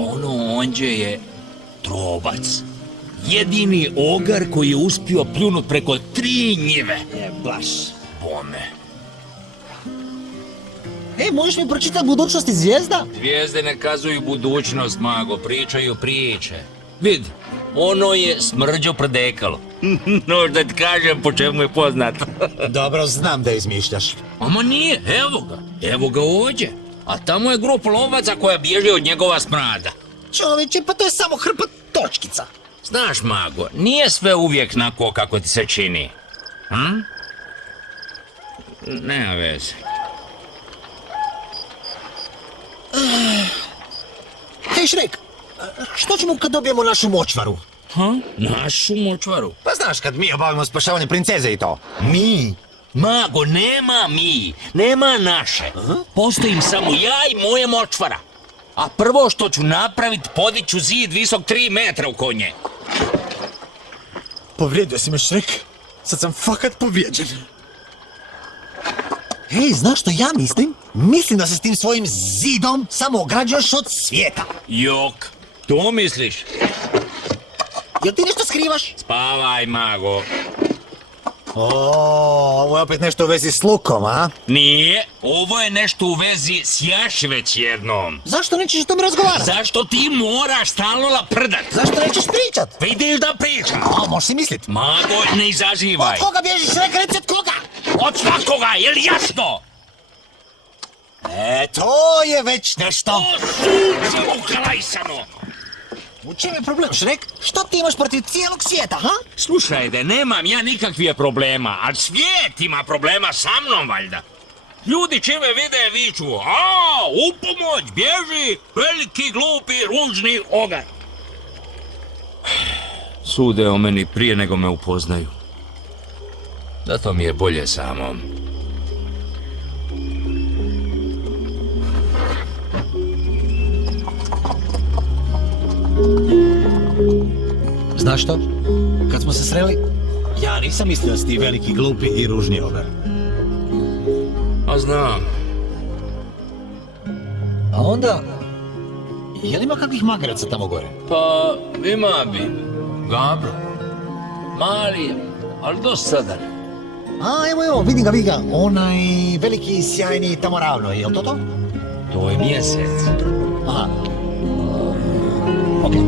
Ono onđe je trobac. Jedini ogar koji je uspio pljunut preko 3 njive. Baš. Bome. Možeš mi pročitati budućnosti zvijezda? Zvijezde ne kazuju budućnost, mago, pričaju priče. Vid, ono je smrđo predekalo. No, da ti kažem po čemu je poznat. Dobro, znam da izmišljaš. Ama nije, evo ga ovdje. A tamo je grupa lovaca koja bježi od njegova smrada. Čovječe, pa to je samo hrpa točkica. Znaš, mago, nije sve uvijek nako kako ti se čini. Nema veze. Hej, Šrek, što ćemo kad dobijemo našu močvaru? Našu močvaru? Pa znaš, kad mi obavimo spašavanje princeze i to. Mi? Mago, nema mi, nema naše. Postojim samo ja i moje močvara. A prvo što ću napravit, podiću zid visok 3 metra oko nje. Povrijedio si me, Šrek. Sad sam fakat povrijeđen. Hej, znaš što ja mislim? Mislim da se s tim svojim zidom samo ograđuješ od svijeta. Jok, to misliš? Jel ti nešto skrivaš? Spavaj, mago. Ovo je opet nešto u vezi s lukom, a? Nije, ovo je nešto u vezi s Jaši već jednom. Zašto nećeš o tome razgovarati? Zašto ti moraš stalno laprdat? Zašto nećeš pričat? Vidiš da pričam. Možeš si mislit. Mago, ne izaživaj. Od koga bježiš, Šrek, reci od koga? Od svakoga, je li jasno? To je već nešto. O, sunce ukalajsano. U čem je problem, Šrek? Što ti imaš protiv cijelog svijeta, ha? Slušaj, da nemam ja nikakvih problema, ali svijet ima problema sa mnom, valjda. Ljudi čime vide viču, u pomoć, bježi, veliki, glupi, ružni ogar. Sude o meni prije nego me upoznaju. Zato mi je bolje samom. Znaš što? Kad smo se sreli, ja nisam mislio da si ti veliki, glupi i ružni ogar. A znam. A onda, je li ima kakvih magaraca tamo gore? Pa, ima bi. Gabro. Mali, ali dosadan. Evo, vidim ga. Onaj veliki, sjajni, tamo ravno, je li to to? To je mjesec. Aha. Okej.